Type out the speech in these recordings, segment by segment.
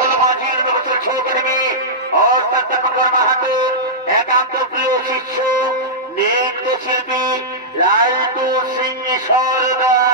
হলো মাঝির বছর ছোটের মেয়ে অর্থাৎ মাহাতো একান্ত প্রিয় শিষ্য নৃত্য শিল্পী লালটু সিং সরদার।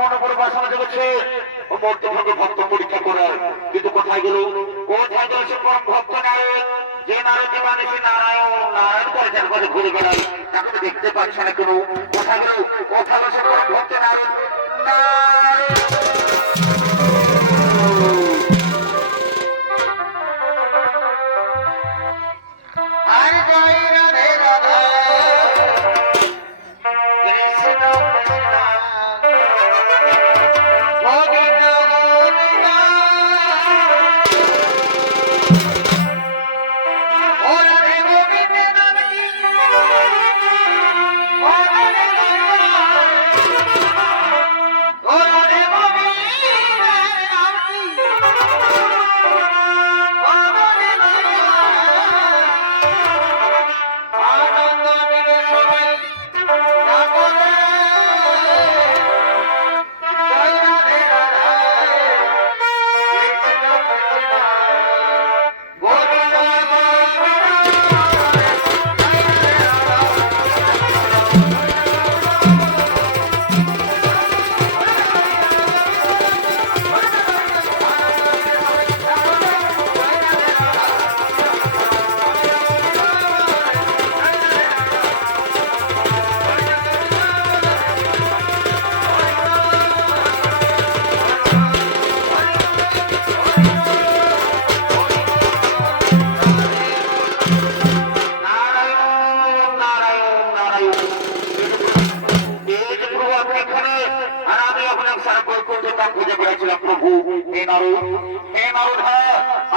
মনোবল বাসনা জেগেছে ও মর্তভঙ্গ ভক্ত পরীক্ষা করার, কিন্তু কোথায় গেল সে পরম ভক্ত নারায়ণ, যে নারায়ণ যে মানুষ নারায়ণ নারায়ণ করে চারপাশে ঘুরে বেড়ায়, তাকে দেখতে পাচ্ছে না কেন? কোথায় গেল সে পরম ভক্ত নারায়ণ নারায়ণ।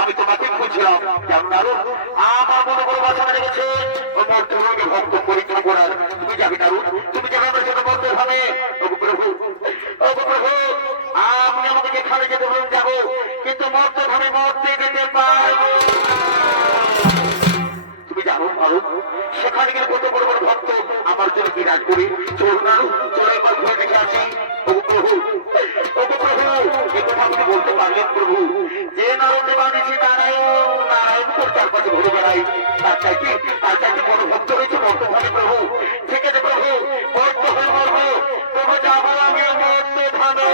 আমি তোমাকে খুঁজছিলাম, আমার মনে বড় বাসনা লেগেছে ও মর্তভঙ্গে ভক্ত পরীক্ষা করার। তুমি যাবে নারুদ, তুমি যাবে আমার সাথে মর্তভাবে। প্রভু আপনি আমাকে যেখানে যেতে বলুন যাবো, কিন্তু মর্তভাবে মরতে যেতে পারবো। তুমি জানো নারুদ, সেখানে গেলে কত বড় বড় ভক্ত আমার জন্য বিরাজ করি। চল নারুদ, চল একবার ঘুরে দেখে আসি। প্রভু আপনি বলতে পারলেন প্রভু, যে নারদ বানিয়েছি নারায়ণ নারায়ণ করে চারপাশে ঘুরে বেড়াই, তার চাইতে মনোভক্ত হয়েছে মর্তভাবে। প্রভু ঠিক আছে প্রভু, মর্ত হয়ে মরবো, প্রভু যাবো আমি মর্তভাবে।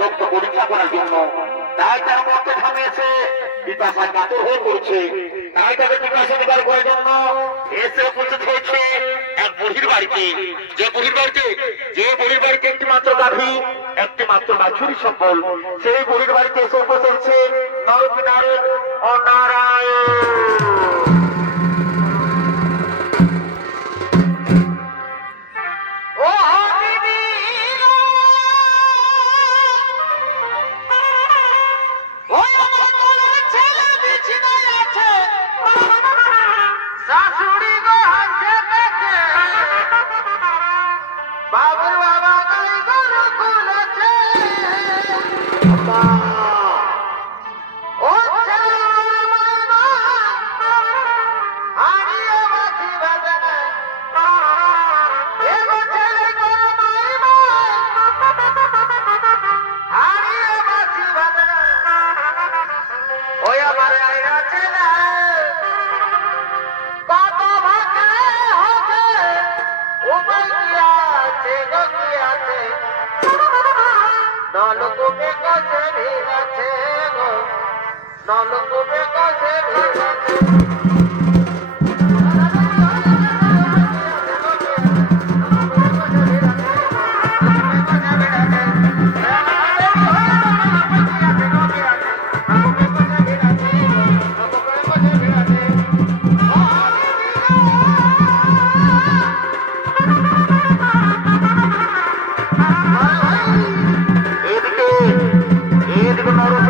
ভক্ত পরীক্ষা করার জন্য, তাই তার মর্তে থামিয়েছে, পিপাসায় কাতর হয়ে পড়ছে, তাই তাকে পিপাসা নিবার করার জন্য এসে উপস্থিত হয়েছে এক বুড়ির বাড়িতে। যে বুড়ির বাড়িতে একটি মাত্র গাভী, একটি মাত্র বাছুরি সম্বল, সেই বুড়ির বাড়িতে এসে উপস্থিত হয়েছে নারদ নারায়ণ ও নারায়ণ। নারদ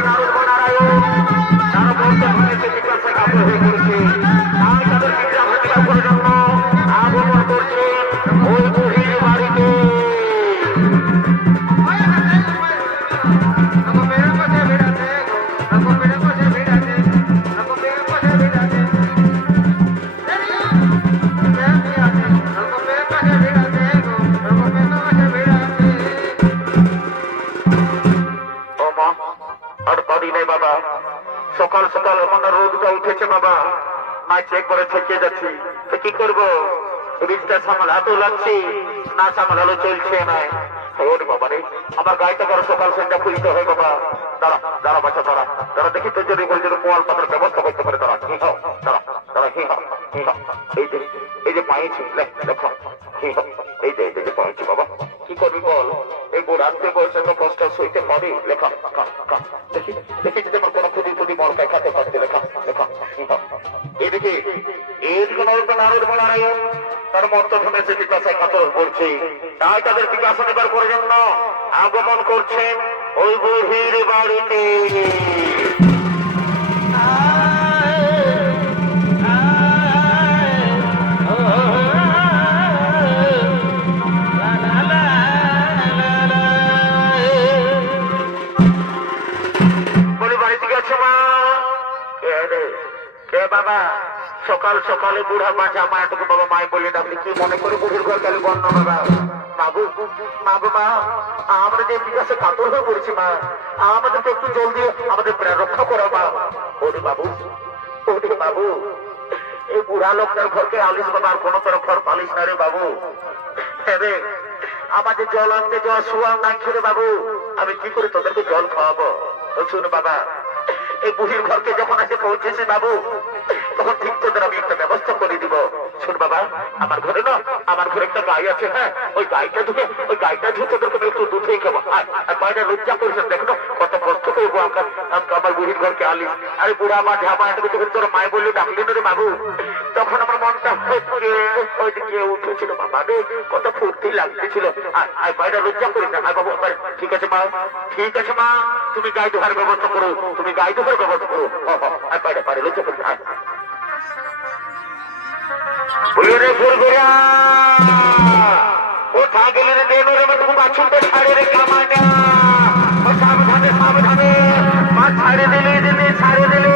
নারায়ণ, তারা বলতে হয়েছে বিকাশে কাপড় হয়ে পড়েছে। উঠেছে বাবা, মাছ একবারে ঠেকে যাচ্ছি, তো কি করবো? রিক্সা সামলাতেও লাগছে, না সামলালো চলছে না। ওরে বাবা রে, আমার গাড়িটা করে সকাল সন্ধ্যা খুলতে হয় বাবা। দাঁড়া দাঁড়া বাচ্চা, দাঁড়া দাঁড়া, দেখি তোর যদি বলে যদি পোয়াল পাতার ব্যবস্থা করতে পারে। দাঁড়া হি হাও, দাঁড়া দাঁড়া হি হাও, হি হাও। এই যে পাইছি, দেখো হি হাও, এই যে পাইছি বাবা। কি করবি বল? এই বুড়াতে বসে তো কষ্ট সইতে পারি। লেখা দেখি দেখি যদি আমার কোনো ক্ষতি মরকায় খাতে পারছে। লেখা এদিকে এদিকে নরকে নারদ বলারায়ণ তার মন্ত্র শুনেছে পিপাসায় কাতর করছে, তাই তাদের পিপাসা নেবার করে জন্য আগমন করছেন ওই বুড়ির বাড়িতে। বাবা সকাল সকালে বুড়া বাঁচা মায়াটাকে বাবা মায় বলে ডাকলে কি মনে করে বুড়ির ঘর কালে বন্য বাবা? মাগু মাগু মা, আমরা যে বিকাশে কাতর হয়ে পড়েছি মা, আমাদেরকে একটু জল দিয়ে আমাদের প্রাণ রক্ষা করো মা। ওরে বাবু, ওরে বাবু, এই বুড়া লোকটার ঘরকে আলিস বাবা, আর কোনো তোর ঘর পালিস না রে বাবু। হ্যাঁ রে, আমাদের জল আনতে যাওয়া শুয়ার নাই ছেড়ে বাবু, আমি কি করে তোদেরকে জল খাওয়াবো? শুন বাবা, এই বুড়ির ঘরকে যখন এসে পৌঁছেছি বাবু, তখন ঠিক তোদের আমি একটা ব্যবস্থা করে দিব। শুন বাবা, আমার ঘরে না, আমার ঘরে একটা গাই আছে, হ্যাঁ, ওই গাইটা ধুয়ে তোদেরকে আমি একটু দুধেই খাবো। আর বাইরে লজ্জা করেছেন, দেখো না কত কষ্ট করবো আমার বুড়ির ঘরকে আলি। আরে বুড়া মা ঝামা এটাকে যখন তোর মায় বললে ডাকলি না রে বাবু, তখন আমার মনটা ওইদিকে উঠেছিল বাবা রে, কত ফুর্তি লাগতেছিল। আর বাইরে লজ্জা করিস না। আর বাবু ঠিক আছে মা, ঠিক আছে মা, তুমি গাই ধোয়ার ব্যবস্থা করো, তুমি গাই ধোয়ার ব্যবস্থা করো। আর বাইরে লজ্জা করিস না। রে ঘুরঘুরা ও থাকলে রে দেন রে, তুমি বাছুরটা ছাড়ে রে কামাটা। সাবধানে সাবধানে, মা ছাড়ে দিলে ছাড়ে দিলে।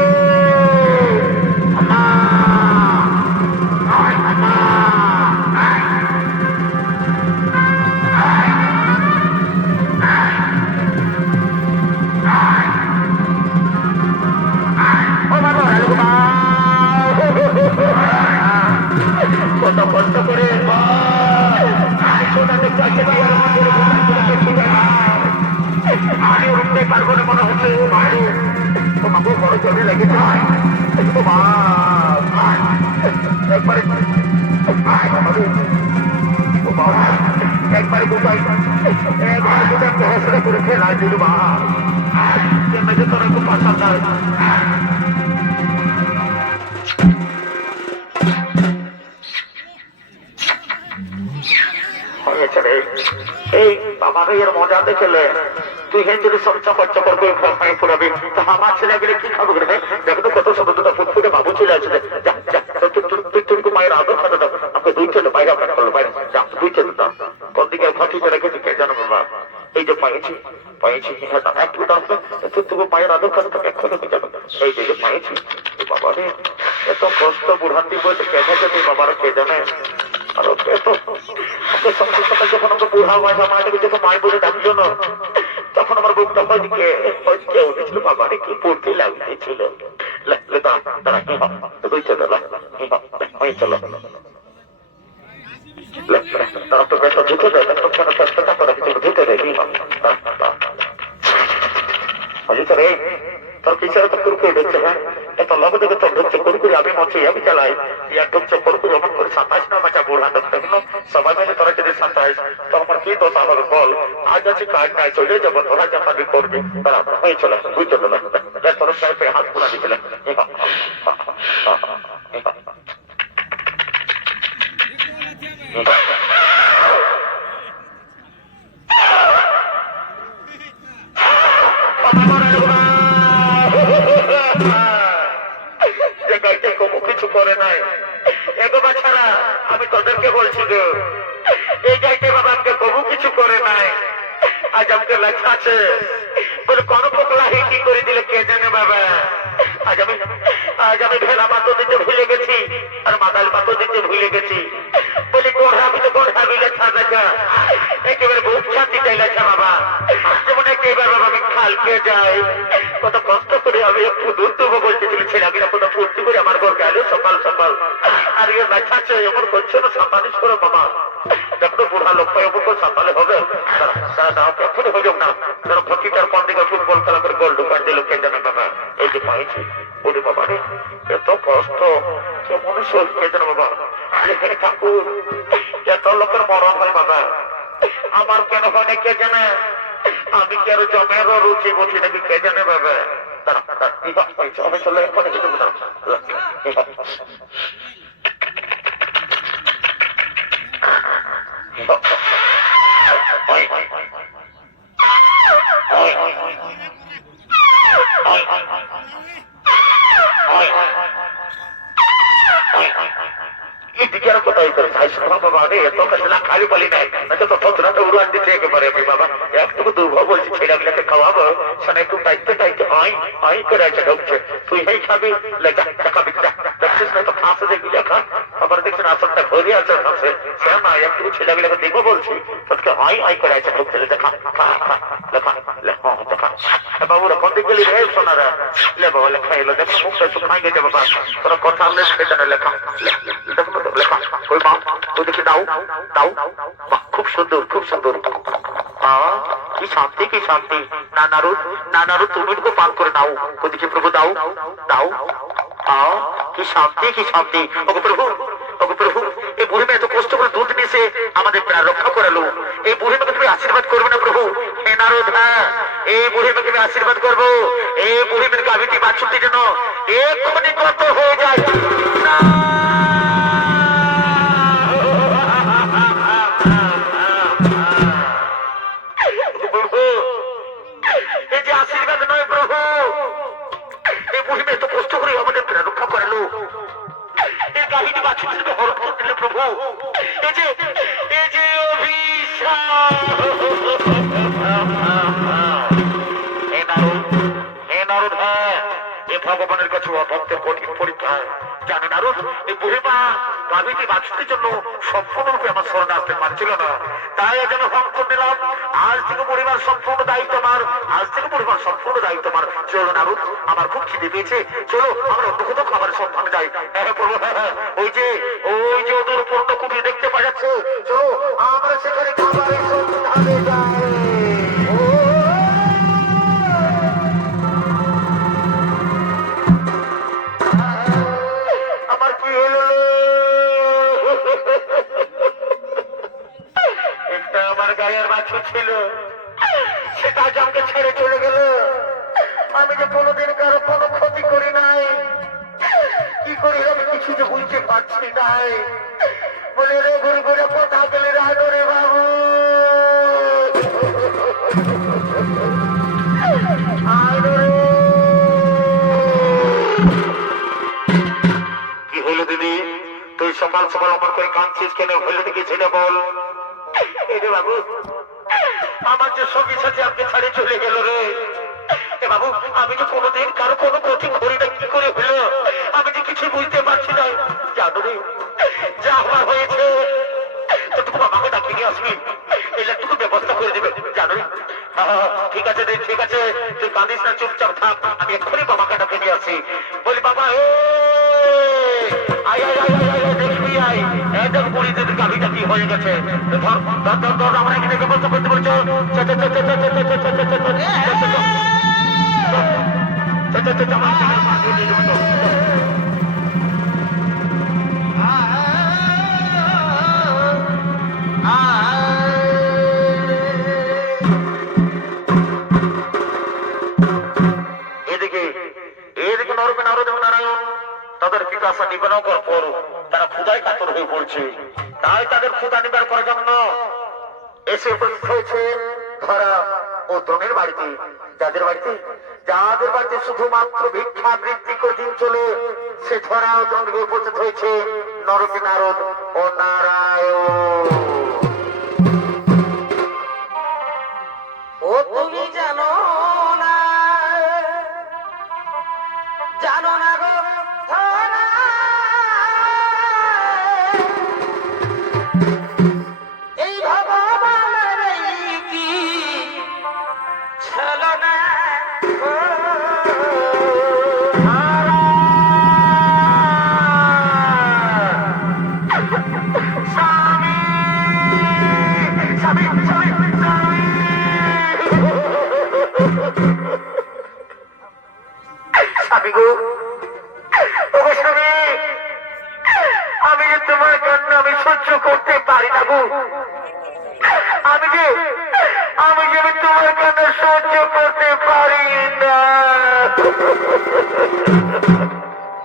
কত কষ্ট করে আমি উঠতে পারবো না মনে হচ্ছে। তোমাকে বড় জলে লেগেছে একবারে দুটাই হসড়ে করে ফেলা দিল মা, মেঝে তোরা খুব পাশা এই বাবার এর মজা দেখলে তুই হেন যদি সব চকর চকর করে খাই ফুরাবি, তা আমার ছেলে গেলে কি খাবো রে? দেখো তো কত সব দুটো ফুটফুটে বাবু চলে আসে। তুই মায়ের আদর খাতে দাও, আমাকে দুই ছেলে বাইরে আপনার করলো, বাইরে যা দুই ছেলে দাও। কোন দিকে ফাঁকিতে রেখেছি কে জানো বাবা? এই যে পাইছি একটু তুমি মায়ের আদর খাতে থাকে এক্ষুনি জানো। এই যে পাইছি বাবা রে, এত কষ্ট বুড়ান্তি বলতে কে থাকে বাবারা কে জানে। আর যখন আমাকে বুড়া মায়াটাকে যখন মায় বলে ডাকলো না, তখন আমার বুকটা ওইদিকে উঠেছিল বাবা রে, কি পড়তে লাগতেছিল। চলো তারা তো বেটা ঢুকে দেয়, ঢুকে দেয় রে তোর পিছনে তো কুরকুরি ঢুকছে। হ্যাঁ, এত লগে দেখে তোর ঢুকছে কুরকুরি, আমি মরছি আমি চালাই, ইয়ার ঢুকছে কুরকুরি অমন করে 27 না বাচ্চা বুড়া ঢুকতে গেল। সবাই মিলে তোরা যদি 27, তো আমার কি দোষ আমাকে বল? আজ আছে কাজ নাই, চলে যাবো, তোরা চাপাবি করবি। হয়ে চলে বুঝতে না, তোর সাহেব হাত পুরা দিয়েছিলেন। কিছু করে নাই এগোবা ছাড়া, আমি তোদেরকে বলছি গো, এই গাইতে বাবা আমাকে কবু কিছু করে নাই। আজ আমাকে লেখা আছে বলে কোন পোকলা কি করে দিলে কে জানে বাবা। আজ আমি ভেলা পাতো দিতে ভুলে গেছি আর মাদাল পাতো দিতে ভুলে গেছি। বলি গোড়াবি তো গোড়াবি লেখা দেখা একেবারে বুক ছাতিটাই লেখা বাবা। যেমন একেবারে বাবা আমি খালকে যাই কত কষ্ট করে আমি একটু দূর দেবো বলতেছিল ছেলেমেয়েরা কত ফুর্তি করে আমার ঘর গেল সকাল সকাল। আর ইয়ে লেখা আছে এমন করছে না সাতানিশ করে বাবা। দেখো বুড়া লোক এমন করে সাতালে হবে এখনই হয়ে যাক না ধরো ভর্তিটার কোন দিকে ফুটবল খেলা করে গোল ঢুকার দিল কে জানে বাবা। এই যে পাইছি ওরে বাবা রে এত কষ্ট মনুষ্য কে জানে বাবা। ঠাকুর এত লোকের মরণ হয় বাবা আমার কেন হয় না কে জানে। আমি কি আরো জমেরও রুচি বুঝি নাকি কে জানে বাবা। আমি চলে এখন কিছু না খালি পালি নাই তো উড়ান দিতে একেবারে বাবা একটু দুর্ভ বলছি ছেলেগুলোকে খাওয়াবো সেটা একটু দায়িত্ব দায়িত্ব আই করে আছে ঢুকছে তুই এই খাবি খাবি দেখছিস না তো খাঁসে দেখবি লেখা আবার দেখছেন আসরটা ঘরে আছে খাঁসে সে না একটু ছেলেগুলোকে দিব বলছি তোকে আই করে আছে ঢুকছে লেখা লেখা লেখা লেখা বাবুরা কোন দিক গেলি রে সোনারা লে বাবা লেখা এলো দেখ মুখটা একটু খাই গেছে বাবা তোরা কথা আমরা সেটা লেখা লেখা ওই মা তুই দেখি দাও দাও খুব সুন্দর খুব সুন্দর কি শান্তি কি শান্তি নানারু তুমি তো পান করে নাও ওদিকে প্রভু দাও দাও কি শান্তি কি শান্তি ওগো প্রভু এই বুড়ি মেয়ে এত কষ্ট করে দুধ নিয়েছে আমাদের প্রাণ রক্ষা করালো এই বুড়ি মেয়েকে তুমি আশীর্বাদ করবে না প্রভু। হে নারদ হ্যাঁ এই বুড়ি মেয়েকে আমি আশীর্বাদ করবো এই বুড়ি মেয়েকে আবিটি বাছুরটির জন্য এক্ষুনি কত হয়ে যায় না। এই যে আশীর্বাদ নয় প্রভু এই বুড়ি মেয়ে এত কষ্ট করে আমাদের প্রাণ রক্ষা করালো এই গাহিনী বাছুরটিকে হরণ করে দিলে প্রভু। এই যে অভিশাপ ভগবানের কাছে ভক্তের কঠিন পরীক্ষা জানেন আরো এই বুড়িমা গাভীটি বাছুরটির জন্য সম্পূর্ণরূপে আমার স্মরণে আসতে পারছিল না তাই যেন হংকর নিলাম আজ থেকে পরিবার সম্পূর্ণ দায়িত্ব আমার আজ থেকে পরিবার সম্পূর্ণ দায়িত্ব আমার। চলো নারদ আমার খুব খিদে পেয়েছে চলো আমরা অন্য কোথাও খাবারের সন্ধানে যাই। ওই যে ওদের পূর্ণ কুটির দেখতে পাওয়া যাচ্ছে চলো আমরা সেখানে খাবারের সন্ধানে যাই। ছিল সেটা আমাকে ছেড়ে চলে গেল। আমি যে কোনোদিন কারো কোনো ক্ষতি করি নাই কি করি আমি কিছু যে বুঝতে পারছি নাই। বলে রে ঘুরে ঘুরে কথা গেলে রাখো রে বাবু কি হলো দিদি তুই সকাল সকাল আমার করে কাঁদছিস কেন হলে কি ছেলে বল। রে বাবু আমার যে সঙ্গী সাথে আপনি ছাড়ে চলে গেল রে বাবু আমি যে কোনোদিন কারো কোনো ক্ষতি করি না কি করে হলো আমি যে কিছু বুঝতে পারছি না। জানো রে যা আমার হয়েছে তুমি বাবাকে ডাকি নিয়ে আসবি এলাকটুকু ব্যবস্থা করে দেবে জানো রে। ঠিক আছে রে ঠিক আছে তুই কাঁদিস না চুপচাপ থাক আমি এক্ষুনি বাবাকে ডাকে নিয়ে আসি। বলি বাবা আয় আয় আয় আয় দেখবি আয় একদম পরিস্থিতি গাভিটা কি হয়ে গেছে ধর ধর ধর ধর আমরা এখানে ব্যবস্থা করতে বলছো এদিকে এদিকে নরবে নারদ এবং নারায়ণ তাদের পিতাসা নিবেদন করার পর তারা ক্ষুধায় কাতর হয়ে পড়ছে। তাই তাদের ক্ষুধা নিবারণ করার জন্য এসে উপস্থিত হয়েছে ধরা ও দ্রোণের বাড়িতে যাদের বাড়িতে শুধুমাত্র ভিক্ষা বৃত্তি কঠিন চলে সে ধরা ও দ্রোণ উপস্থিত হয়েছে নরকে নারদ ও নারায়ণ।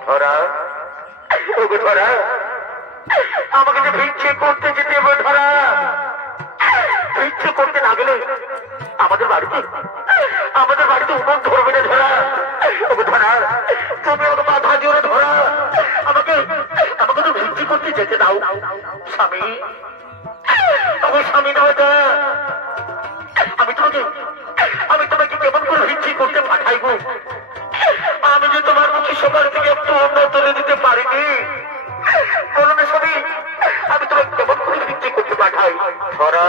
ধরা ওগো ধরা আমাকে যে ভিক্ষে করতে যেতে হবে ধরা ভিক্ষে করতে না গেলে আমাদের বাড়িতে উন্নত ধরবে না ধরা ওগো ধরা তুমি আমাকে বাধা দিও না ধরা আমাকে তো ভিক্ষে করতে যেতে দাও স্বামী আমার স্বামী নয় তা আমি তোমাকে কেমন করে ভিক্ষে করতে পাঠাইব আমি যে তোমার মুখে সবার থেকে একটু অন্য তুলে দিতে পারিনি বলো না স্বামী আমি তোমাকে কেমন করে ভিক্ষে করতে পাঠাই ধরা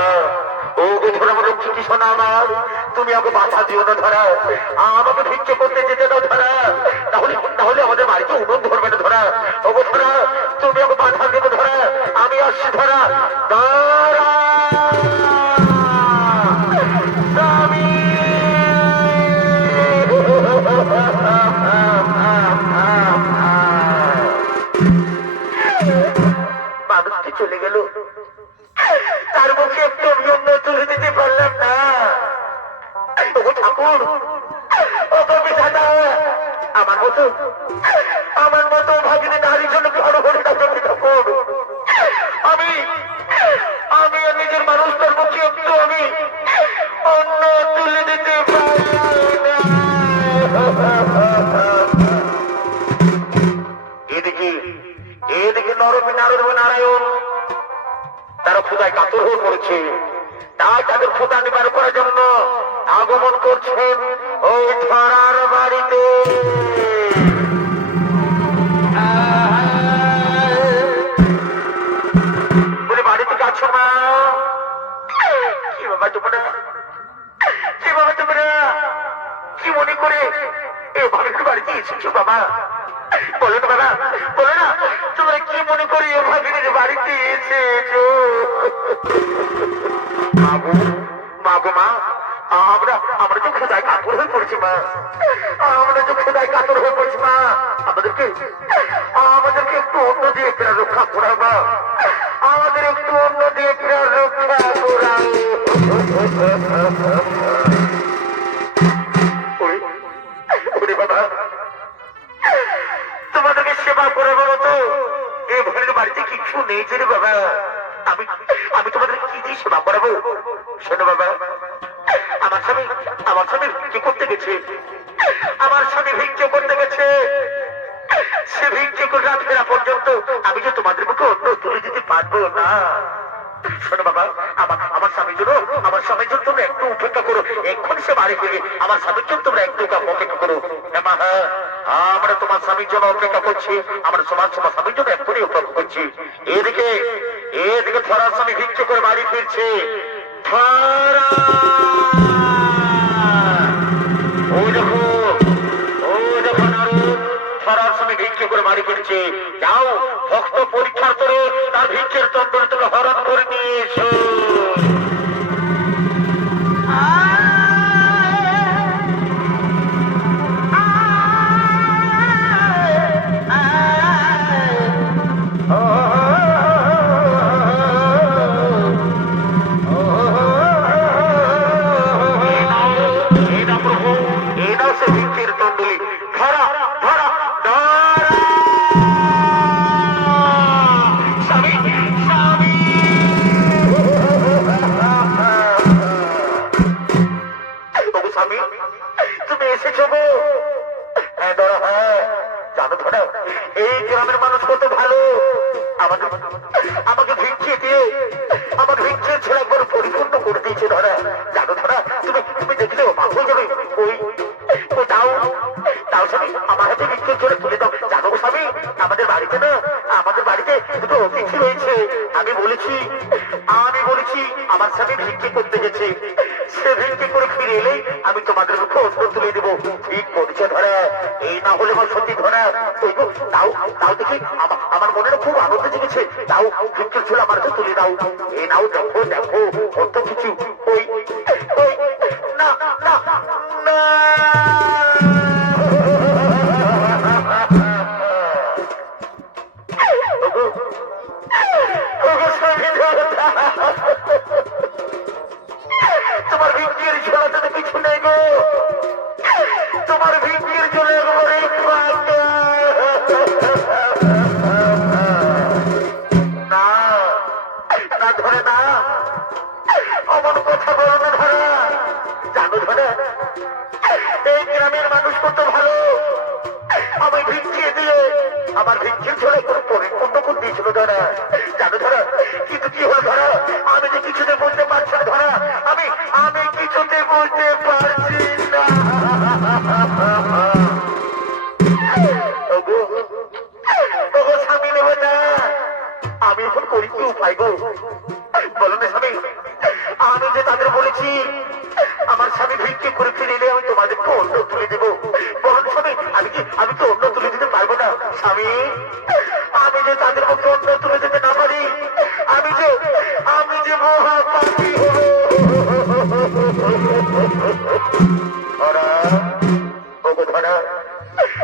ও ধরা আমার লক্ষ্মী শোনা আমার তুমি আমাকে বাধা দিও না ধরা আমাকে ভিক্ষে করতে যেতে দাও ধরা তাহলে আমাদের বাড়িতে উনুন ধরবে না ধরা ও ধরা তুমি আমাকে বাধা দেবে ধরা আমি আসছি ধরা ধরা মানুষটি চলে গেল তার মুখে একটু অন্য তুলে দিতে পারলাম না ঠাকুর আমার মতো ভাগিনী নারীর জন্য বড় হয়ে ঠাকুর আমি নিজের মানুষটার মুখে একটু আমি অন্য তুলে দিতে পারলাম এদিকে নারায়ণ তারা ক্ষুধায় কাতর হয়ে পড়েছে তাই তাদের ক্ষুধা নিবারণ করার জন্য আগমন করছেন ওই ধরার বাড়িতে বাড়ি থেকে আছো মা কি বাবা তোমরা কি মনে করে এভাবে বাড়িতে এসেছো বাবা বলো না বাবা বলো না তোমরা কি মনে করি এভাবে বাড়িতে এসেছো মাগো মা আমরা তো ক্ষুধায় কাতর হয়ে পড়ছি মা আমাদেরকে একটু অন্য দিয়ে ফেরা রক্ষা করা মা আমাদের একটু অন্য দিয়ে ফেরা রক্ষা করা বাবা তোমাদেরকে সেবা করে বলো তো এ ভনের বাড়িতে কিছু নেই যে রে বাবা আমি তোমাদের কি দিয়ে সেবা করাবো শোনো বাবা আমার স্বামী ভিক্ষে করতে গেছে সে ভিক্ষে করে রাত ফেরা পর্যন্ত আমি যে তোমাদের মুখে অন্য তুলে দিতে পারবো না শোনো বাবা আমার স্বামীর জন্য তোমরা একটু উপেক্ষা করো এক্ষুনি সে বাড়ি ফিরে আমার স্বামীর জন্য তোমরা একটু অপেক্ষা করো আমরা তোমার স্বামীর জন্য অপেক্ষা করছি আমরা তোমার স্বামীর জন্য এক্ষুনি অপেক্ষা করছি এদিকে ধরার স্বামী ভিক্ষে করে বাড়ি ফিরছে ভিক্ষে করে বাড়ি ফিরছে যাও ভক্ত পরীক্ষার করে তার ভিক্ষের তন্ত্র তুমি হরণ করে নিয়েছো তুমি এসেছো গো জানো ধরা এই গ্রামের মানুষ কত ভালো আমাকে ভিক্ষে দিয়ে আমার ভিক্ষের ছেলে একবার পরিপূর্ণ করে দিয়েছে ধরা জানো ধরা তুমি দেখলেও মাফ হয়ে যাবে ওই তাও স্বামী আমার হাতে ভিক্ষের ছেলে তুলে দাও জানো স্বামী আমাদের বাড়িতে দুটো অতিথি রয়েছে আমি বলেছি আমার স্বামী ভিক্ষে করতে গেছে সে ভিক্ষে করে ফিরে এলেই আমি তোমাদের মুখে অন্য তুলে দেবো ঠিক বলছে ধরা এই না হলে আমার সত্যি ধরা তাও দেখি আমার মনে খুব আনন্দ জেগেছে তাও ভিক্ষের ছিল আমার হাতে তুলে দাও এই নাও দেখো কত কিছু না তোমার ভিক্ষের ঝোলাতে কিছু নেই গো তোমার ভিক্ষের ঝোলে কিছুতে বুঝতে পারছি না। ওগো ওগো স্বামী দেবতা, আমি এখন করি কি উপায় গো? বলো না স্বামী, আমি যে তাদের বলেছি আমার স্বামী ভিক্ষে করে ফিরে এলে আমি তোমাদেরকে অন্য তুলে দেবো। বলুন স্বামী, আমি কি অন্য তুলে দিতে পারবো না? স্বামী, আমি যে তাদের পক্ষে অন্য তুলে দিতে না পারি, আমি যে মহা পাপী হব। ধরা, ওগো ধরা,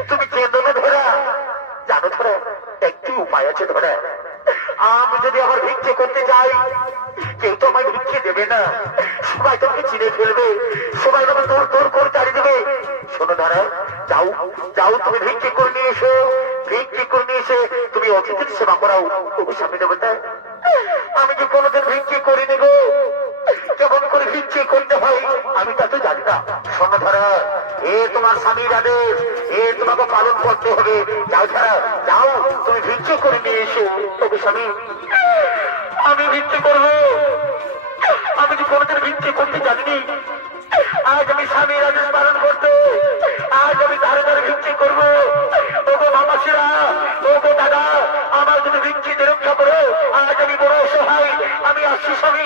তুমি কেঁদো না ধরা। জানো ধরা, একটি উপায় আছে ধরা। আমি যদি আবার ভিক্ষে করতে যাই, কেউ তো আমায় ভিক্ষে দেবে না, সবাই তোমাকে চিনে ফেলবে, সবাই তোমাকে দূর দূর করে তাড়িয়ে দেবে। শোনো ধরা, যাও যাও, তুমি ভিক্ষে করে নিয়ে এসো, ভিক্ষে করে নিয়ে এসে তুমি অতিথির সেবা করাও। ওগো স্বামী দেবতা, আমি যে কোনোদিন ভিক্ষে করে নেব, কেমন করে ভিক্ষে করতে হয় আমি তা তো জানি না। শোনো ধরা, এ তোমার স্বামীর আদেশ, এ তোমাকে পালন করতে হবে। যাও ধরা, যাও, তুমি ভিক্ষে করে নিয়ে এসো। ওগো স্বামী, আমি ভিক্ষে করবো, আমি যে কোনোদিন ভিক্ষে করতে জানিনি, আজ আমি স্বামীর আদেশ পালন করতে, আজ আমি ধারে ধারে ভিক্ষে করবো। ওগো মামাসিরা, ওগো দাদা, আমার যদি ভিক্ষে রক্ষা করো, আজ আমি বড় অসহায়, আমি আসছি স্বামী।